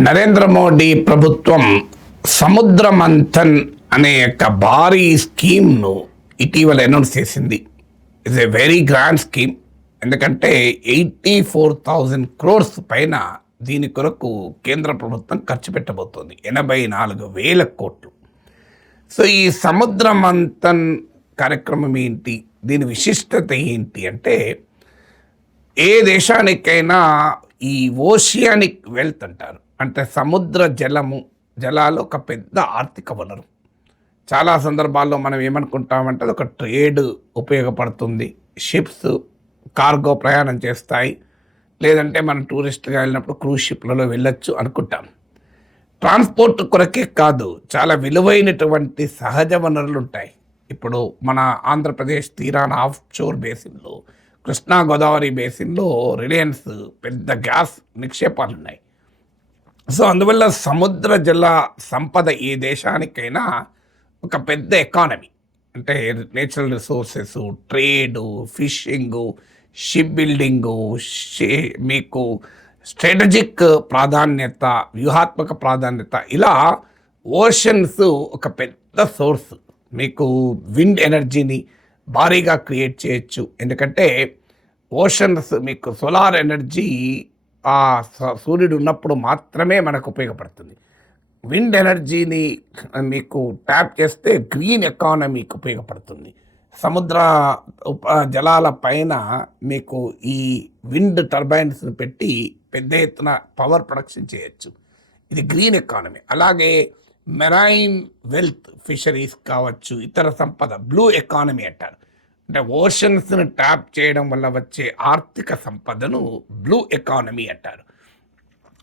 నరేంద్ర మోడీ ప్రభుత్వం సముద్ర మంథన్ అనే యొక్క భారీ స్కీమ్ను ఇటీవల అనౌన్స్ చేసింది. It's a very grand scheme. ఎందుకంటే 84,000 crores పైన దీని కొరకు కేంద్ర ప్రభుత్వం ఖర్చు పెట్టబోతోంది. 84,000 కోట్లు. సో ఈ సముద్ర మంథన్ కార్యక్రమం ఏంటి, దీని విశిష్టత ఏంటి అంటే, ఏ దేశానికైనా ఈ ఓషియానిక్ వెల్త్ అంటారు, అంటే సముద్ర జలాలు ఒక పెద్ద ఆర్థిక వనరు. చాలా సందర్భాల్లో మనం ఏమనుకుంటామంటే అది ఒక ట్రేడ్ ఉపయోగపడుతుంది, షిప్స్ కార్గో ప్రయాణం చేస్తాయి, లేదంటే మనం టూరిస్ట్గా వెళ్ళినప్పుడు క్రూజ్ షిప్లలో వెళ్ళొచ్చు అనుకుంటాం. ట్రాన్స్పోర్ట్ కొరకే కాదు, చాలా విలువైనటువంటి సహజ వనరులు ఉంటాయి. ఇప్పుడు మన ఆంధ్రప్రదేశ్ తీరాన ఆఫ్ షోర్ బేసిన్లో, కృష్ణా గోదావరి బేసిన్లో రిలయన్స్ పెద్ద గ్యాస్ నిక్షేపాలు ఉన్నాయి. సో అందువల్ల సముద్ర జల సంపద ఏ దేశానికైనా ఒక పెద్ద ఎకానమీ. అంటే natural resources, trade, ఫిషింగు, ship building, మీకు స్ట్రాటజిక్ ప్రాధాన్యత, వ్యూహాత్మక ప్రాధాన్యత, ఇలా ఓషన్స్ ఒక పెద్ద సోర్స్. మీకు విండ్ ఎనర్జీని భారీగా క్రియేట్ చేయొచ్చు. ఎందుకంటే ఓషన్స్ మీకు సోలార్ ఎనర్జీ ఆ సూర్యుడు ఉన్నప్పుడు మాత్రమే మనకు ఉపయోగపడుతుంది. విండ్ ఎనర్జీని మీకు ట్యాప్ చేస్తే గ్రీన్ ఎకానమీకి ఉపయోగపడుతుంది. సముద్ర జలాల పైన మీకు ఈ విండ్ టర్బైన్స్ని పెట్టి పెద్ద ఎత్తున పవర్ ప్రొడక్షన్ చేయొచ్చు. ఇది గ్రీన్ ఎకానమీ. అలాగే మెరైన్ వెల్త్, ఫిషరీస్ కావచ్చు, ఇతర సంపద, బ్లూ ఎకానమీ అంటారు. అంటే ఓషన్స్ని ట్యాప్ చేయడం వల్ల వచ్చే ఆర్థిక సంపదను బ్లూ ఎకానమీ అంటారు.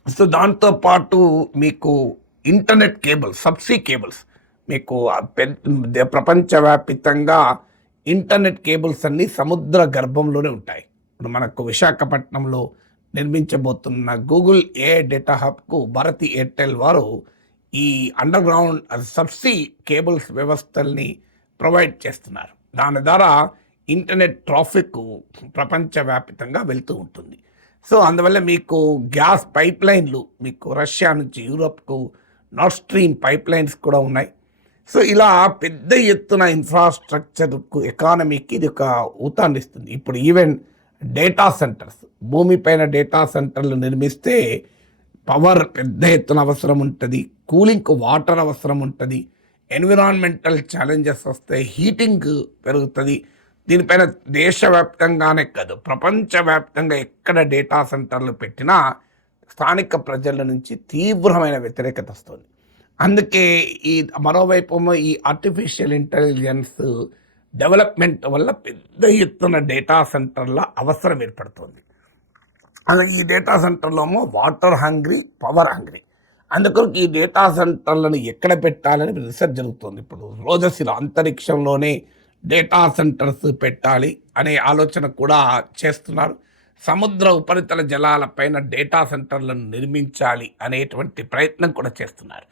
సో దాంతోపాటు మీకు ఇంటర్నెట్ కేబుల్స్, సబ్సీ కేబుల్స్, మీకు ప్రపంచవ్యాప్తంగా ఇంటర్నెట్ కేబుల్స్ అన్నీ సముద్ర గర్భంలోనే ఉంటాయి. ఇప్పుడు మనకు విశాఖపట్నంలో నిర్మించబోతున్న గూగుల్ ఏ డేటా హబ్కు భారతీ ఎయిర్టెల్ వారు ఈ అండర్ గ్రౌండ్ సబ్సీ కేబుల్స్ వ్యవస్థల్ని ప్రొవైడ్ చేస్తున్నారు. దాని ద్వారా ఇంటర్నెట్ ట్రాఫిక్ ప్రపంచవ్యాప్తంగా వెళ్తూ ఉంటుంది. సో అందువల్ల మీకు గ్యాస్ పైప్ లైన్లు, మీకు రష్యా నుంచి యూరోప్కు నార్త్ స్ట్రీమ్ పైప్ లైన్స్ కూడా ఉన్నాయి. సో ఇలా పెద్ద ఎత్తున ఇన్ఫ్రాస్ట్రక్చర్కు, ఎకానమీకి ఇది ఒక ఊతాన్ని ఇస్తుంది. ఇప్పుడు ఈవెన్ డేటా సెంటర్స్, భూమిపైన డేటా సెంటర్లు నిర్మిస్తే పవర్ పెద్ద ఎత్తున అవసరం ఉంటుంది, కూలింగ్కు వాటర్ అవసరం ఉంటుంది, ఎన్విరాన్మెంటల్ ఛాలెంజెస్ వస్తాయి, హీటింగ్ పెరుగుతుంది. దీనిపైన దేశవ్యాప్తంగానే కాదు, ప్రపంచవ్యాప్తంగా ఎక్కడ డేటా సెంటర్లు పెట్టినా స్థానిక ప్రజల నుంచి తీవ్రమైన వ్యతిరేకత వస్తుంది. అందుకే ఈ మరోవైపు ఈ ఆర్టిఫిషియల్ ఇంటెలిజెన్స్ డెవలప్మెంట్ వల్ల పెద్ద ఎత్తున డేటా సెంటర్ల అవసరం ఏర్పడుతుంది. అలాగే ఈ డేటా సెంటర్లో వాటర్ హంగ్రీ, పవర్ హంగ్రీ. అందుకు ఈ డేటా సెంటర్లను ఎక్కడ పెట్టాలని రీసెర్చ్ జరుగుతుంది. ఇప్పుడు రోజులో అంతరిక్షంలోనే డేటా సెంటర్స్ పెట్టాలి అనే ఆలోచన కూడా చేస్తున్నారు. సముద్ర ఉపరితల జలాలపైన డేటా సెంటర్లను నిర్మించాలి అనేటువంటి ప్రయత్నం కూడా చేస్తున్నారు.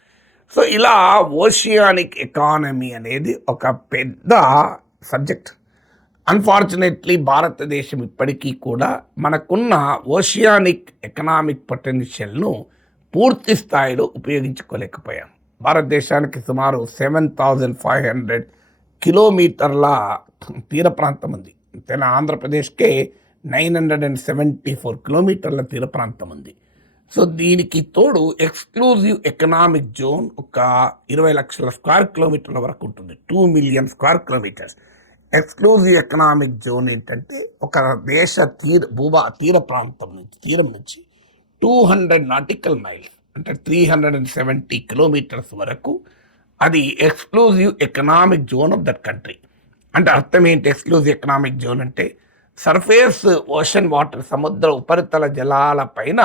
సో ఇలా ఓషియానిక్ ఎకానమీ అనేది ఒక పెద్ద సబ్జెక్ట్. అన్ఫార్చునేట్లీ భారతదేశం ఇప్పటికీ కూడా మనకున్న ఓషియానిక్ ఎకనామిక్ పొటెన్షియల్ను పూర్తి స్థాయిలో ఉపయోగించుకోలేకపోయాం. భారతదేశానికి సుమారు 7,500 కిలోమీటర్ల తీర ప్రాంతం ఉంది. ఆంధ్రప్రదేశ్కే 974 కిలోమీటర్ల తీర ప్రాంతం ఉంది. సో దీనికి తోడు ఎక్స్క్లూజివ్ ఎకనామిక్ జోన్ ఒక 20 లక్షల స్క్వేర్ కిలోమీటర్ల వరకు ఉంటుంది, 2 million square kilometres. Exclusive economic zone ఏంటంటే ఒక దేశ తీర ప్రాంతం నుంచి, తీరం నుంచి 200 నాటికల్ మైల్స్, అంటే 370 కిలోమీటర్స్ వరకు అది exclusive economic zone of that country. అంటే అర్థం ఏంటి? ఎక్స్క్లూజివ్ ఎకనామిక్ జోన్ అంటే సర్ఫేస్ ఓషన్ వాటర్, సముద్ర ఉపరితల జలాల పైన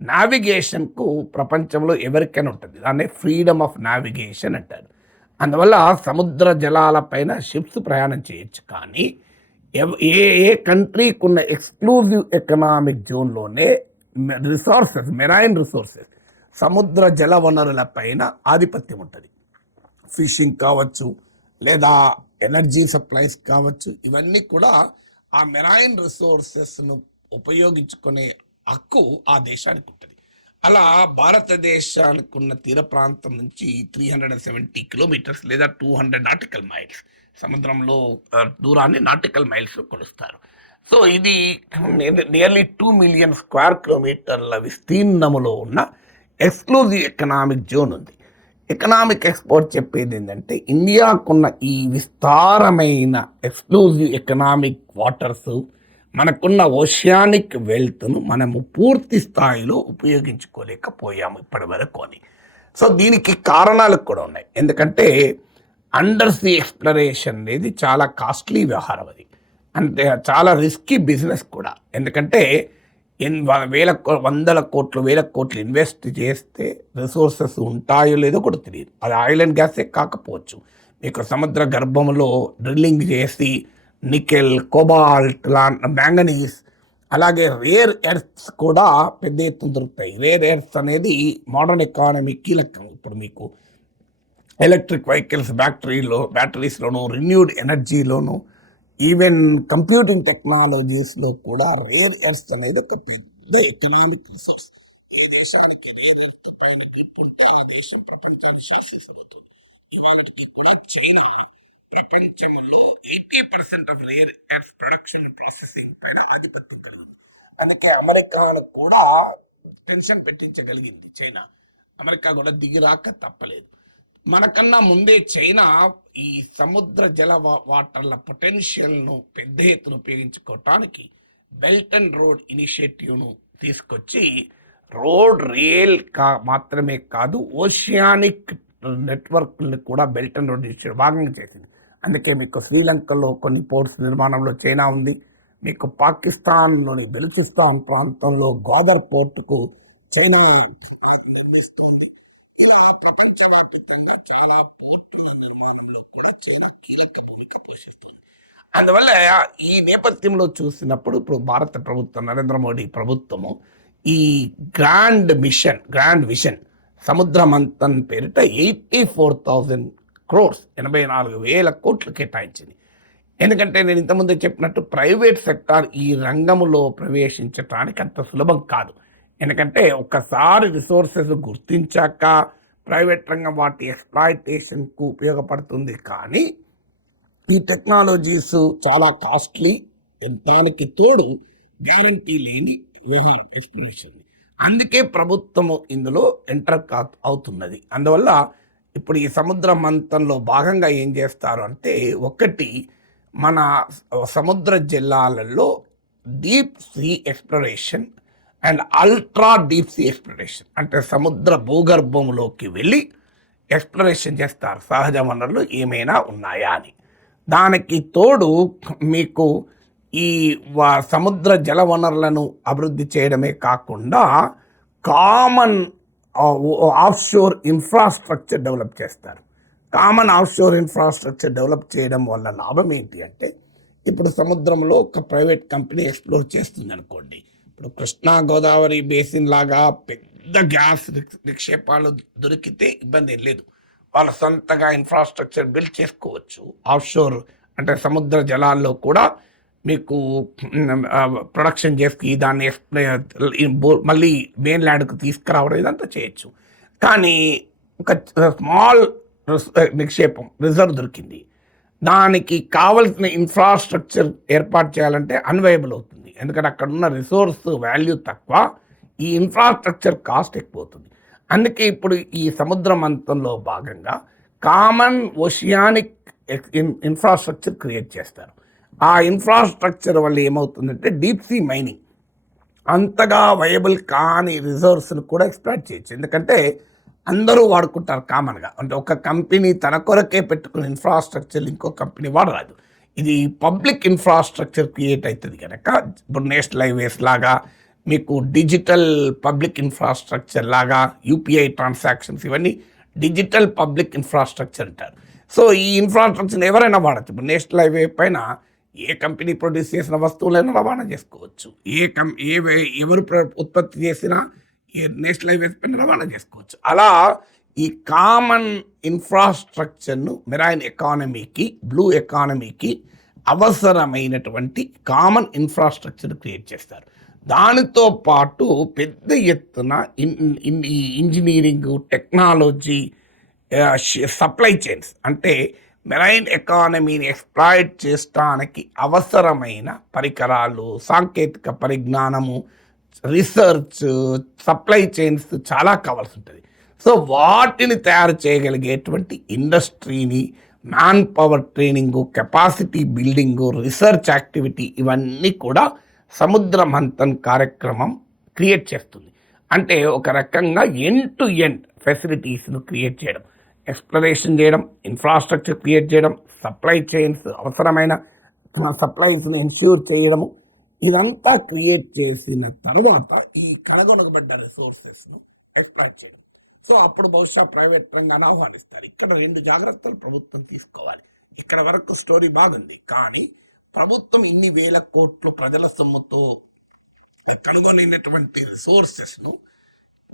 నావిగేషన్కు ప్రపంచంలో ఎవరికైనా ఉంటుంది. దాన్నే ఫ్రీడమ్ ఆఫ్ నావిగేషన్ అంటారు. అందువల్ల సముద్ర జలాల పైన షిప్స్ ప్రయాణం చేయొచ్చు. కానీ ఏ కంట్రీకి ఉన్న ఎక్స్క్లూజివ్ ఎకనామిక్ జోన్లోనే రిసోర్సెస్, మెరైన్ రిసోర్సెస్, సముద్ర జల వనరుల పైన ఆధిపత్యం ఉంటుంది. ఫిషింగ్ కావచ్చు, లేదా ఎనర్జీ సప్లైస్ కావచ్చు, ఇవన్నీ కూడా ఆ మెరైన్ రిసోర్సెస్ను ఉపయోగించుకునే హక్కు ఆ దేశానికి ఉంటుంది. అలా భారతదేశానికి ఉన్న తీర ప్రాంతం నుంచి 370 కిలోమీటర్స్ లేదా 200 నాటికల్ మైల్స్ సముద్రంలో దూరాన్ని నాటికల్ మైల్స్ కొలుస్తారు. సో ఇది నియర్లీ 2 మిలియన్ స్క్వేర్ కిలోమీటర్ల విస్తీర్ణములో ఉన్న ఎక్స్క్లూజివ్ ఎకనామిక్ జోన్ ఉంది. ఎకనామిక్ ఎక్స్పోర్ట్ చెప్పేది ఏంటంటే ఇండియాకున్న ఈ విస్తారమైన ఎక్స్క్లూజివ్ ఎకనామిక్ వాటర్స్, మనకున్న ఓషియానిక్ వెల్త్ను మనము పూర్తి స్థాయిలో ఉపయోగించుకోలేకపోయాము ఇప్పటి వరకు అని. సో దీనికి కారణాలు కూడా ఉన్నాయి. ఎందుకంటే అండర్ సీ ఎక్స్ప్లరేషన్ అనేది చాలా కాస్ట్లీ వ్యవహారం. అది అంటే చాలా రిస్కీ బిజినెస్ కూడా. ఎందుకంటే వందల కోట్లు వేల కోట్లు ఇన్వెస్ట్ చేస్తే రిసోర్సెస్ ఉంటాయో లేదో కూడా తెలియదు. అది ఆయిల్ అండ్ గ్యాసే కాకపోవచ్చు, మీకు సముద్ర గర్భంలో డ్రిల్లింగ్ చేసి నికెల్, కోబాల్ట్, మ్యాంగనీస్, అలాగే రేర్ ఎర్త్స్ కూడా పెద్ద ఎత్తున దొరుకుతాయి. రేర్ ఎర్త్స్ అనేది మోడర్న్ ఎకానమీ కీలకం. ఇప్పుడు మీకు ఎలక్ట్రిక్ వెహికల్స్ బ్యాటరీస్లోను, రిన్యూడ్ ఎనర్జీలోను, ఈవెన్ కంప్యూటింగ్ టెక్నాలజీస్లో కూడా రేర్ ఎర్త్స్ అనేది ఒక పెద్ద ఎకనామిక్ రిసోర్స్. ఏ దేశానికి రేర్ ఎర్త్ పైన గ్రిప్ ఉంటే ఆ దేశం ప్రపంచాన్ని శాసించబోతుంది. ఇవాళకి కూడా చైనా ప్రపంచంలో 80% of rare earth production processing పైన ఆధిపత్యం కలిగింది. అందుకే అమెరికాను కూడా టెన్షన్ పెట్టించగలిగింది చైనా. అమెరికా కూడా దిగిరాక తప్పలేదు. మనకన్నా ముందే చైనా ఈ సముద్ర జల వాటర్ల పొటెన్షియల్ను పెద్ద ఎత్తున ఉపయోగించుకోవటానికి బెల్ట్ అండ్ రోడ్ ఇనిషియేటివ్ను తీసుకొచ్చి రోడ్ రైల్ మాత్రమే కాదు, ఓషియానిక్ నెట్వర్క్ని కూడా బెల్ట్ అండ్ రోడ్ ఇనిషియేటివ్ భాగంగా చేసింది. అందుకే మీకు శ్రీలంకలో కొన్ని పోర్ట్స్ నిర్మాణంలో చైనా ఉంది. మీకు పాకిస్తాన్లోని బెలుచిస్తాన్ ప్రాంతంలో గోదర్ పోర్టుకు చైనా నిర్మిస్తుంది. ఇలా ప్రపంచవ్యాప్తంగా చాలా పోర్టుల నిర్మాణంలో కూడా చైనా కీలక భూమిక పోషిస్తుంది. అందువల్ల ఈ నేపథ్యంలో చూసినప్పుడు ఇప్పుడు భారత ప్రభుత్వం, నరేంద్ర మోడీ ప్రభుత్వము ఈ గ్రాండ్ విషన్ సముద్ర మంథన్ పేరిట 84,000 crores 84,000 కోట్లు కేటాయించింది. ఎందుకంటే నేను ఇంతకుముందే చెప్పినట్టు ప్రైవేట్ సెక్టార్ ఈ రంగంలో ప్రవేశించడానికి అంత సులభం కాదు. ఎందుకంటే ఒక్కసారి రిసోర్సెస్ గుర్తించాక ప్రైవేట్ రంగం వాటి ఎక్స్ప్లాయిటేషన్కు ఉపయోగపడుతుంది. కానీ ఈ టెక్నాలజీస్ చాలా కాస్ట్లీ, దానికి తోడు గ్యారంటీ లేని వ్యవహారం ఎక్స్ప్లోరేషన్. అందుకే ప్రభుత్వము ఇందులో ఎంటర్ అవుతున్నది. అందువల్ల ఇప్పుడు ఈ సముద్ర మంథన్లో భాగంగా ఏం చేస్తారు అంటే, ఒకటి మన సముద్ర జలాలలో deep sea exploration and ultra deep sea exploration, అంటే సముద్ర భూగర్భంలోకి వెళ్ళి ఎక్స్ప్లోరేషన్ చేస్తారు, సహజ వనరులు ఏమైనా ఉన్నాయా అని. దానికి తోడు మీకు ఈ సముద్ర జల వనరులను అభివృద్ధి చేయడమే కాకుండా కామన్ ఆఫ్షోర్ ఇన్ఫ్రాస్ట్రక్చర్ డెవలప్ చేస్తారు. కామన్ ఆఫ్షోర్ ఇన్ఫ్రాస్ట్రక్చర్ డెవలప్ చేయడం వల్ల లాభం ఏంటి అంటే, ఇప్పుడు సముద్రంలో ఒక ప్రైవేట్ కంపెనీ ఎక్స్ప్లోర్ చేస్తుంది అనుకోండి, ఇప్పుడు కృష్ణా గోదావరి బేసిన్ లాగా పెద్ద గ్యాస్ నిక్షేపాలు దొరికితే ఇబ్బంది ఏం లేదు. వాళ్ళ సొంతగా ఇన్ఫ్రాస్ట్రక్చర్ బిల్డ్ చేసుకోవచ్చు. ఆఫ్షోర్ అంటే సముద్ర జలాల్లో కూడా మీకు ప్రొడక్షన్ చేసి దాన్ని మళ్ళీ మెయిన్ ల్యాండ్కు తీసుకురావడం ఇదంతా చేయొచ్చు. కానీ ఒక స్మాల్ నిక్షేపం రిజర్వ్ దొరికింది, దానికి కావలసిన ఇన్ఫ్రాస్ట్రక్చర్ ఏర్పాటు చేయాలంటే అన్వయబుల్ అవుతుంది. ఎందుకంటే అక్కడ ఉన్న రిసోర్స్ వాల్యూ తక్కువ, ఈ ఇన్ఫ్రాస్ట్రక్చర్ కాస్ట్ ఎక్కువ అవుతుంది. అందుకే ఇప్పుడు ఈ సముద్ర మంథంలో భాగంగా కామన్ ఓషియానిక్ ఇన్ఫ్రాస్ట్రక్చర్ క్రియేట్ చేస్తారు. ఆ ఇన్ఫ్రాస్ట్రక్చర్ వల్ల ఏమవుతుందంటే డీప్ సీ మైనింగ్ అంతగా వయబుల్ కాని రిజర్వ్స్ను కూడా ఎక్స్ప్లాయిట్ చేయొచ్చు. ఎందుకంటే అందరూ వాడుకుంటారు కామన్గా. అంటే ఒక కంపెనీ తన కొరకే పెట్టుకున్న ఇన్ఫ్రాస్ట్రక్చర్ ఇంకో కంపెనీ వాడరాదు. ఇది పబ్లిక్ ఇన్ఫ్రాస్ట్రక్చర్ క్రియేట్ అవుతుంది కనుక, ఇప్పుడు నేషనల్ హైవేస్ లాగా మీకు డిజిటల్ పబ్లిక్ ఇన్ఫ్రాస్ట్రక్చర్ లాగా యూపీఐ ట్రాన్సాక్షన్స్, ఇవన్నీ డిజిటల్ పబ్లిక్ ఇన్ఫ్రాస్ట్రక్చర్ అంటారు. సో ఈ ఇన్ఫ్రాస్ట్రక్చర్ని ఎవరైనా వాడచ్చు. ఇప్పుడు నేషనల్ హైవే పైన ఏ కంపెనీ ప్రొడ్యూస్ చేసిన వస్తువులైనా రవాణా చేసుకోవచ్చు. ఎవరు ఉత్పత్తి చేసినా నేషనల్ హైవేస్ పైన రవాణా చేసుకోవచ్చు. అలా ఈ కామన్ ఇన్ఫ్రాస్ట్రక్చర్ను మెరైన్ ఎకానమీకి, బ్లూ ఎకానమీకి అవసరమైనటువంటి కామన్ ఇన్ఫ్రాస్ట్రక్చర్ క్రియేట్ చేస్తారు. దానితో పాటు పెద్ద ఎత్తున ఈ ఇంజినీరింగ్, టెక్నాలజీ, సప్లై చైన్స్ అంటే మెరైన్ ఎకానమీని ఎక్స్‌ప్లాయిట్ చేయడానికి అవసరమైన పరికరాలు, సాంకేతిక పరిజ్ఞానము, రిసర్చ్, సప్లై చైన్స్ చాలా కావాల్సి ఉంటుంది. సో వాటిని తయారు చేయగలిగేటువంటి ఇండస్ట్రీని, man power training, capacity building, research activity ఇవన్నీ కూడా సముద్ర మంథన్ కార్యక్రమం క్రియేట్ చేస్తుంది. అంటే ఒక రకంగా ఎండ్ టు ఎండ్ ఫెసిలిటీస్ను క్రియేట్ చేయడం, ఎక్స్‌ప్లోరేషన్ చేయడం, ఇన్‌ఫ్రాస్ట్రక్చర్ క్రియేట్ చేయడం, సప్లై చైన్స్ అవసరమైన సప్లైస్‌ని ఎన్ష్యూర్ చేయడము, ఇదంతా క్రియేట్ చేసిన తర్వాత ఈ కనుగొనబడ్డ రిసోర్సెస్‌ను ఎక్స్‌ప్లాయిట్ చేయడం. సో అప్పుడు బహుశా ప్రైవేట్ రంగాన్ని ఆహ్వానిస్తారు. ఇక్కడ 2 జాగ్రత్తలు ప్రభుత్వం తీసుకోవాలి. ఇక్కడ వరకు స్టోరీ బాగుంది. కానీ ప్రభుత్వం ఇన్ని వేల కోట్లు ప్రజల సొమ్ముతో కనుగొనినటువంటి రిసోర్సెస్‌ను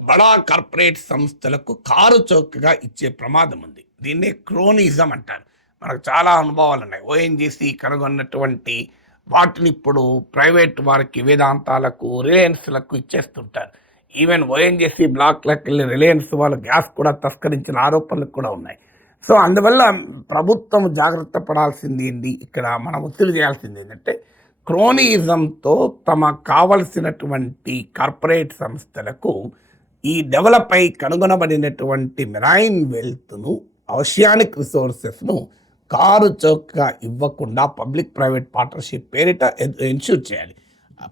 బడా కార్పొరేట్ సంస్థలకు కారు చౌకగా ఇచ్చే ప్రమాదం ఉంది. దీన్నే క్రోనిజం అంటారు. మనకు చాలా అనుభవాలు ఉన్నాయి. ఓఎన్జీసీ కనుగొన్నటువంటి వాటిని ఇప్పుడు ప్రైవేట్ వారికి, వేదాంతాలకు, రిలయన్స్లకు ఇచ్చేస్తుంటారు. ఈవెన్ ఓఎన్జీసీ బ్లాక్లకు వెళ్ళి రిలయన్స్ వాళ్ళు గ్యాస్ కూడా తస్కరించిన ఆరోపణలు కూడా ఉన్నాయి. సో అందువల్ల ప్రభుత్వం జాగ్రత్త పడాల్సింది ఏంటి, ఇక్కడ మనం ఒత్తిడి చేయాల్సింది ఏంటంటే క్రోనిజంతో తమకు కావలసినటువంటి కార్పొరేట్ సంస్థలకు ఈ డెవలప్ అయి కనుగొనబడినటువంటి మెరైన్ వెల్త్ను, ఓషియానిక్ రిసోర్సెస్ను కారు చౌకగా ఇవ్వకుండా పబ్లిక్ ప్రైవేట్ పార్ట్నర్షిప్ పేరిట ఎన్ష్యూర్ చేయాలి.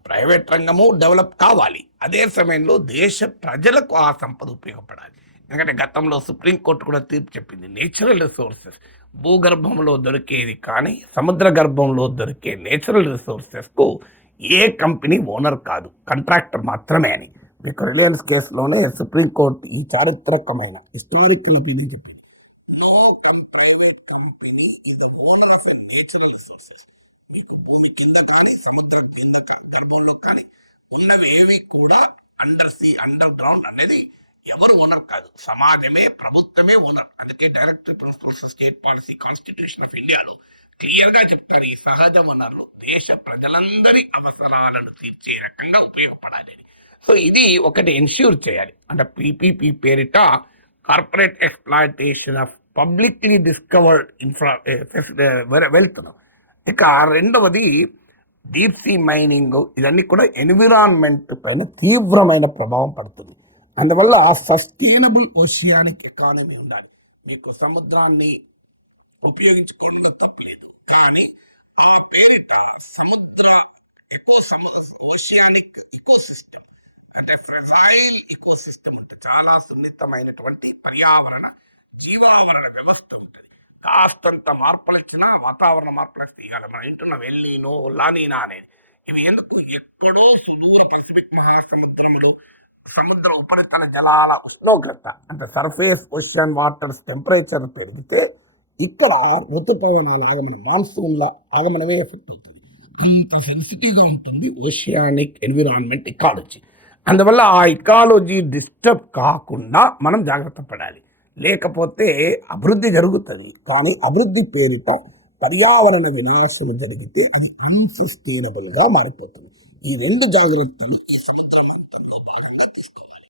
ప్రైవేట్ రంగము డెవలప్ కావాలి, అదే సమయంలో దేశ ప్రజలకు ఆ సంపద ఉపయోగపడాలి. ఎందుకంటే గతంలో సుప్రీంకోర్టు కూడా తీర్పు చెప్పింది, నేచురల్ రిసోర్సెస్ భూగర్భంలో దొరికేది కానీ సముద్ర గర్భంలో దొరికే నేచురల్ రిసోర్సెస్కు ఏ కంపెనీ ఓనర్ కాదు, కాంట్రాక్టర్ మాత్రమే అని. మీకు రిలయన్స్ కేసులోనే సుప్రీంకోర్టు ఈ చారిత్రకమైన హిస్టారికల్ ఒపీనియన్ చెప్పింది. No private company is the owner of a natural resources. మీకు భూమి కింద కానీ సముద్రం కింద గర్భంలో కానీ ఉన్నవి ఏవి కూడా అండర్ గ్రౌండ్ అనేది ఎవరు ఓనర్ కాదు, సమాజమే, ప్రభుత్వమే ఓనర్. అందుకే director principles state policy constitution of ఇండియాలో క్లియర్గా చెప్తారు, ఈ సహజ వనరులు దేశ ప్రజలందరి అవసరాలను తీర్చే రకంగా ఉపయోగపడాలి అని. సో ఇది ఒకటి ఎన్ష్యూర్ చేయాలి. అంటే పీపీపీ పేరిట corporate exploitation of publicly discovered wealth. ఇక రెండవది డీప్ సీ మైనింగ్, ఇవన్నీ కూడా ఎన్విరాన్మెంట్ పైన తీవ్రమైన ప్రభావం పడుతుంది. అందువల్ల సస్టైనబుల్ ఓషియానిక్ ఎకానమీ ఉండాలి. మీకు సముద్రాన్ని ఉపయోగించుకోవడంలో తప్పలేదు, కానీ ఆ పేరిట సముద్ర ఓషియానిక్ ఎకోసిస్టమ్ అంటే ఫ్రెజైల్ ఎకోసిస్టమ్ ఉంటుంది. చాలా సున్నితమైనటువంటి పర్యావరణ జీవావరణ వ్యవస్థ ఉంటుంది. కాస్తంత మార్పులు ఇచ్చినా వాతావరణ మార్పులు తీయాలి. మనం వింటున్న ఎల్‌నినో, లానినా అనేది ఇవి ఎందుకు, ఎక్కడో సుదూర పసిఫిక్ మహాసముద్రంలో సముద్ర ఉపరితల జలాల ఉష్ణోగ్రత అంటే సర్ఫేస్ ఓషన్ వాటర్స్ టెంపరేచర్ పెరిగితే ఇక్కడ ఋతుపవనాల ఆగమనం, మాన్సూన్ల ఆగమనమే ఎఫెక్ట్ అవుతుంది. అంత సెన్సిటివ్గా ఉంటుంది ఓషియానిక్ ఎన్విరాన్మెంట్ ఇకాలజీ. అందువల్ల ఆ ఇకాలజీ డిస్టర్బ్ కాకుండా మనం జాగ్రత్త పడాలి. లేకపోతే అభివృద్ధి జరుగుతుంది, కానీ అభివృద్ధి పేరిట పర్యావరణ వినాశం జరిగితే అది అన్సస్టైనబుల్గా మారిపోతుంది. ఈ 2 జాగ్రత్తలు సముద్రం